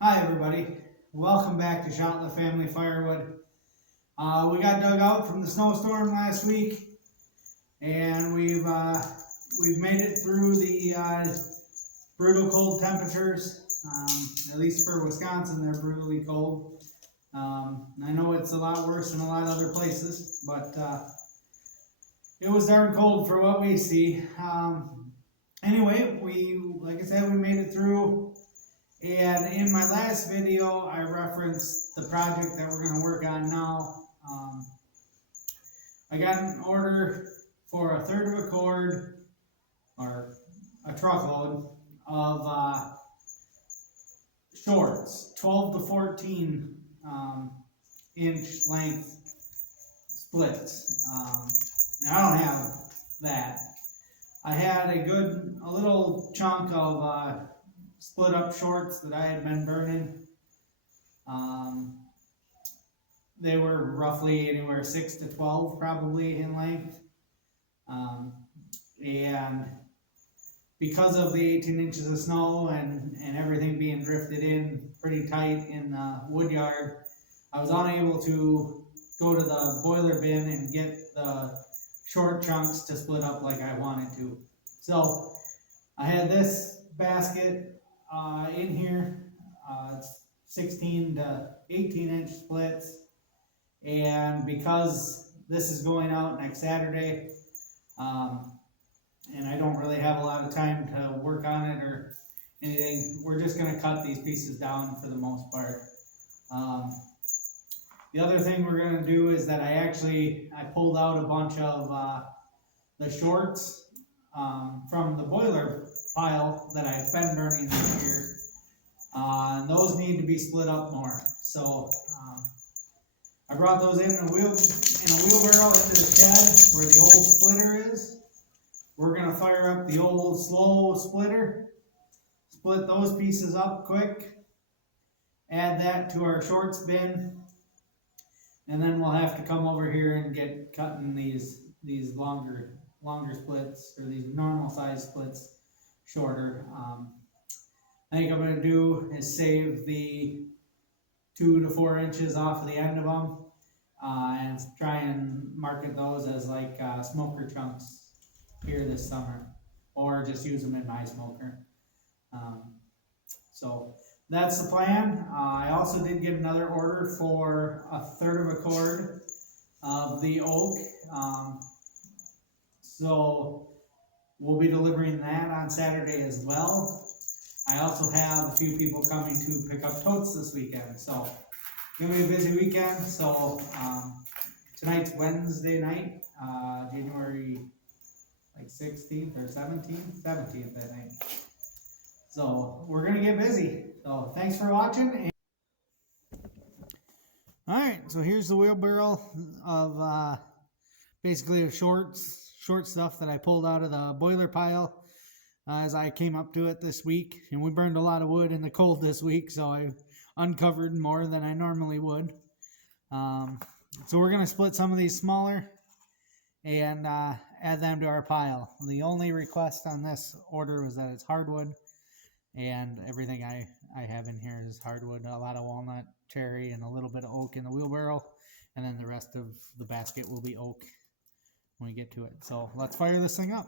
Hi everybody, welcome back to Shot the Family Firewood. We got dug out from the snowstorm last week, and we've made it through the brutal cold temperatures. At least for Wisconsin, they're brutally cold. I know it's a lot worse in a lot of other places, but it was darn cold for what we see. Anyway, like I said, we made it through. And in my last video, I referenced the project that we're going to work on now. I got an order for a third of a cord, or a truckload, of shorts, 12 to 14 inch length splits. I don't have that. I had a little chunk of split up shorts that I had been burning. They were roughly anywhere 6 to 12 probably in length. And because of the 18 inches of snow and everything being drifted in pretty tight in the wood yard, I was unable to go to the boiler bin and get the short chunks to split up like I wanted to. So I had this basket in here. It's 16 to 18 inch splits, and because this is going out next Saturday, and I don't really have a lot of time to work on it or anything, we're just going to cut these pieces down for the most part. The other thing we're going to do is that I pulled out a bunch of the shorts from the boiler pile that I've been burning this year. And those need to be split up more. So I brought those in a wheelbarrow into the shed where the old splitter is. We're going to fire up the old slow splitter, split those pieces up quick, add that to our shorts bin, and then we'll have to come over here and get cutting these longer splits, or these normal size splits, shorter. I think I'm going to do is save the 2 to 4 inches off of the end of them, and try and market those as like smoker chunks here this summer, or just use them in my smoker. So that's the plan. I also did get another order for a third of a cord of the oak. So we'll be delivering that on Saturday as well. I also have a few people coming to pick up totes this weekend, so it's gonna be a busy weekend. So tonight's Wednesday night, January 16th or 17th, I think. So we're gonna get busy. So thanks for watching. All right, so here's the wheelbarrow of basically the short stuff that I pulled out of the boiler pile as I came up to it this week. And we burned a lot of wood in the cold this week, so I uncovered more than I normally would. So we're going to split some of these smaller and add them to our pile. The only request on this order was that it's hardwood, and everything I have in here is hardwood. A lot of walnut, cherry, and a little bit of oak in the wheelbarrow, and then the rest of the basket will be oak when we get to it. So let's fire this thing up.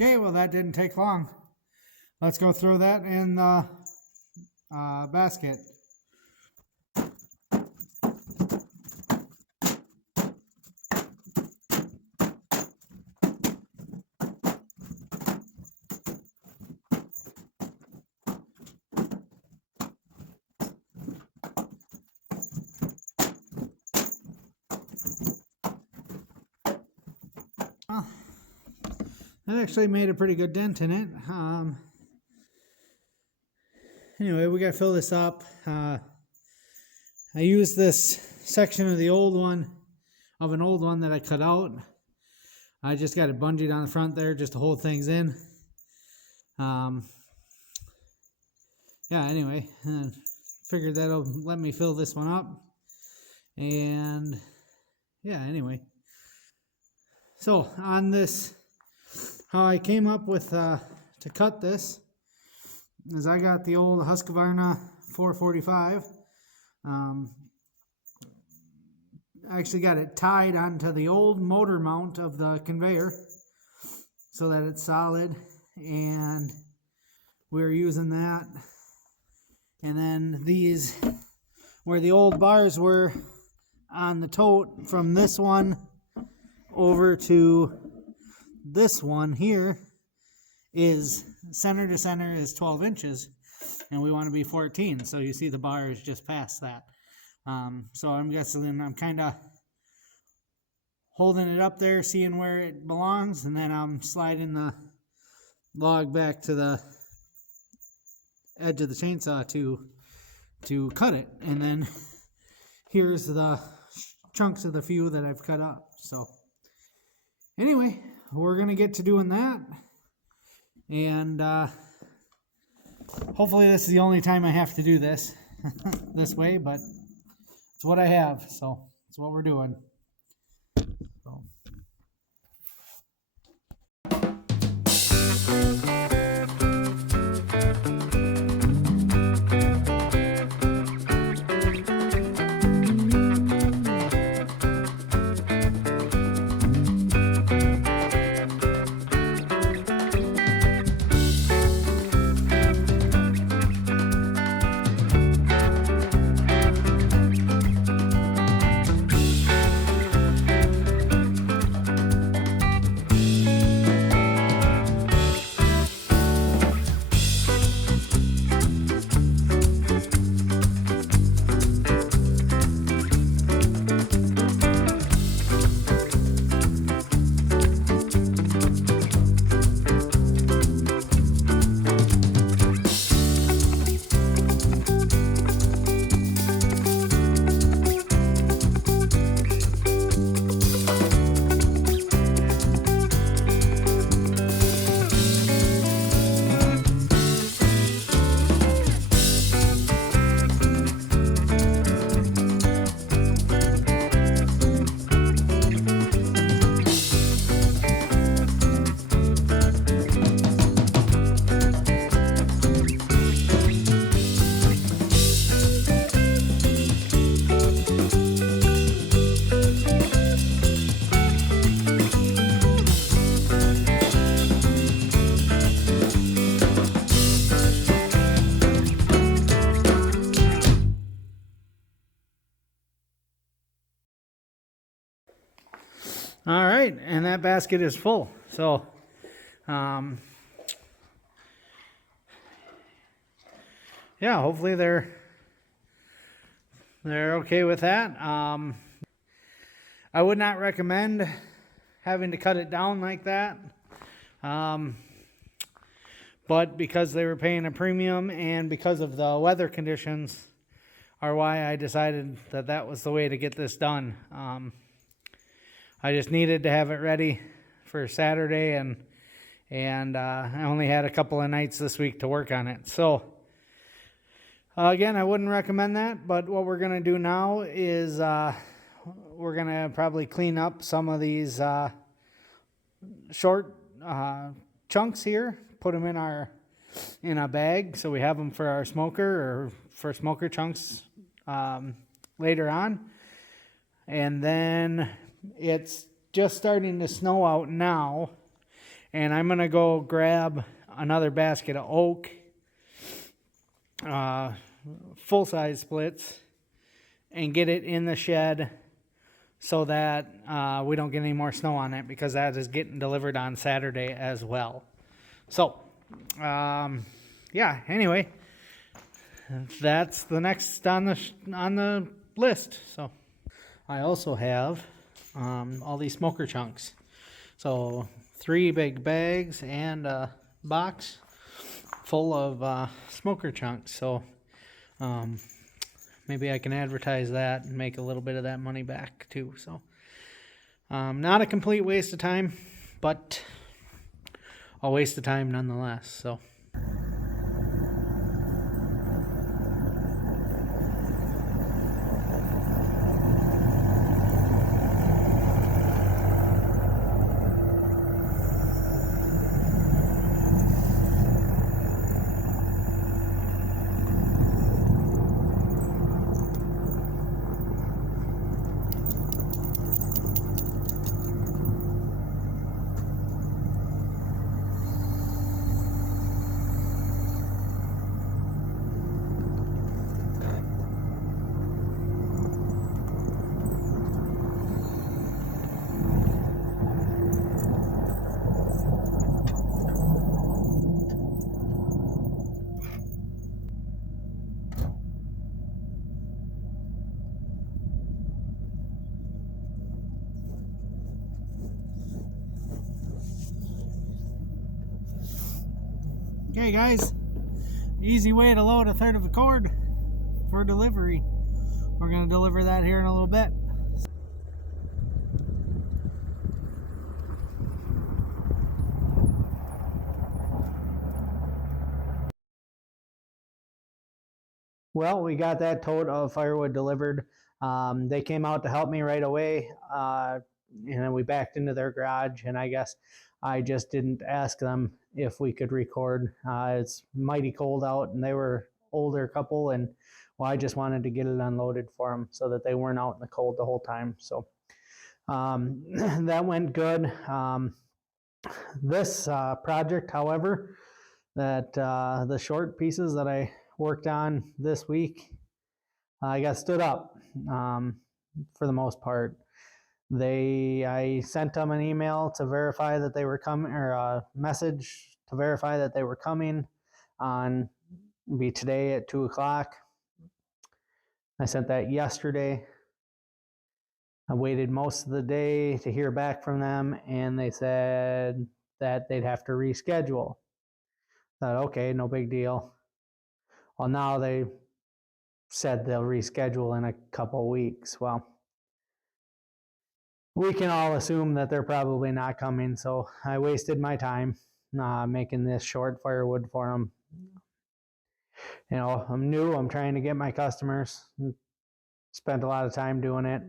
Okay, well that didn't take long. Let's go throw that in the basket. Well, that actually made a pretty good dent in it. Anyway, we got to fill this up. I used this section of the old one, of an old one that I cut out. I just got it bungeed on the front there just to hold things in. Yeah, anyway, figured that'll let me fill this one up. And yeah, anyway. So on this, how I came up with to cut this is I got the old Husqvarna 445. I actually got it tied onto the old motor mount of the conveyor so that it's solid, and we're using that. And then these, where the old bars were on the tote, from this one over to this one here, is center to center is 12 inches, and we want to be 14. So you see the bar is just past that. So I'm guessing I'm kind of holding it up there, seeing where it belongs, and then I'm sliding the log back to the edge of the chainsaw to cut it. And then here's the chunks of the few that I've cut up. So anyway, we're gonna get to doing that, and hopefully this is the only time I have to do this this way, but it's what I have, so it's what we're doing. So. All right, and that basket is full. So, yeah, hopefully they're okay with that. I would not recommend having to cut it down like that, but because they were paying a premium and because of the weather conditions are why I decided that that was the way to get this done. I just needed to have it ready for Saturday, and I only had a couple of nights this week to work on it. So again, I wouldn't recommend that, but what we're going to do now is we're going to probably clean up some of these short chunks here, put them in a bag so we have them for our smoker or for smoker chunks later on. And then it's just starting to snow out now, And I'm going to go grab another basket of oak, full-size splits, and get it in the shed so that we don't get any more snow on it, because that is getting delivered on Saturday as well. So, yeah, anyway, that's the next on the list. So I also have all these smoker chunks. So 3 big bags and a box full of smoker chunks. So maybe I can advertise that and make a little bit of that money back too. So not a complete waste of time, but a waste of time nonetheless. So okay, guys, easy way to load a third of a cord for delivery. We're going to deliver that here in a little bit. Well, we got that tote of firewood delivered. They came out to help me right away, and we backed into their garage, and I guess I just didn't ask them if we could record. It's mighty cold out, and they were older couple, and well, I just wanted to get it unloaded for them so that they weren't out in the cold the whole time. So that went good. This project, however, that the short pieces that I worked on this week, I got stood up for the most part. I sent them an email to verify that they were coming, or a message to verify that they were coming on be today at 2 o'clock. I sent that yesterday. I waited most of the day to hear back from them, and they said that they'd have to reschedule. Thought, okay, no big deal. Well, now they said they'll reschedule in a couple weeks. Well, we can all assume that they're probably not coming, so I wasted my time making this short firewood for them. You know, I'm new, I'm trying to get my customers. Spent a lot of time doing it.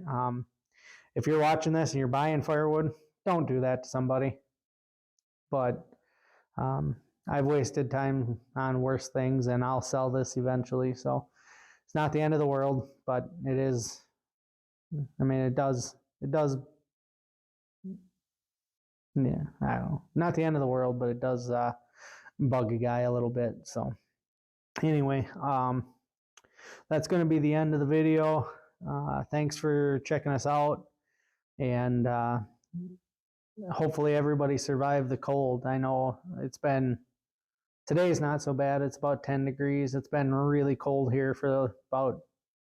If you're watching this and you're buying firewood, don't do that to somebody. But I've wasted time on worse things, and I'll sell this eventually. So it's not the end of the world, but it is. I mean, it does. Yeah, I don't know. Not the end of the world, but it does bug a guy a little bit. So anyway, that's going to be the end of the video. Thanks for checking us out, and hopefully everybody survived the cold. I know today's not so bad. It's about 10 degrees. It's been really cold here for about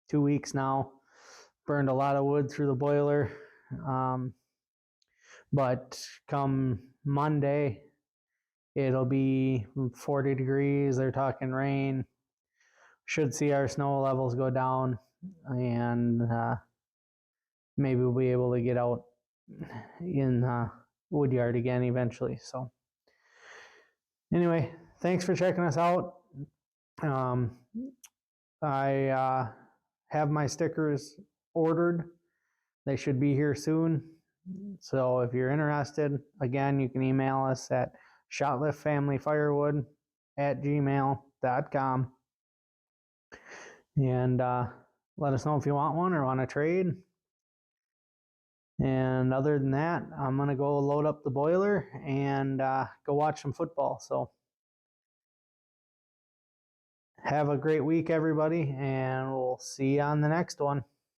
2 weeks now. Burned a lot of wood through the boiler. But come Monday, it'll be 40 degrees. They're talking rain. Should see our snow levels go down, and maybe we'll be able to get out in wood yard again eventually. So anyway, thanks for checking us out. I have my stickers ordered. They should be here soon. So if you're interested, again, you can email us at shotliftfamilyfirewood@gmail.com, and let us know if you want one or want to trade. And other than that, I'm going to go load up the boiler and go watch some football. So have a great week, everybody, and we'll see you on the next one.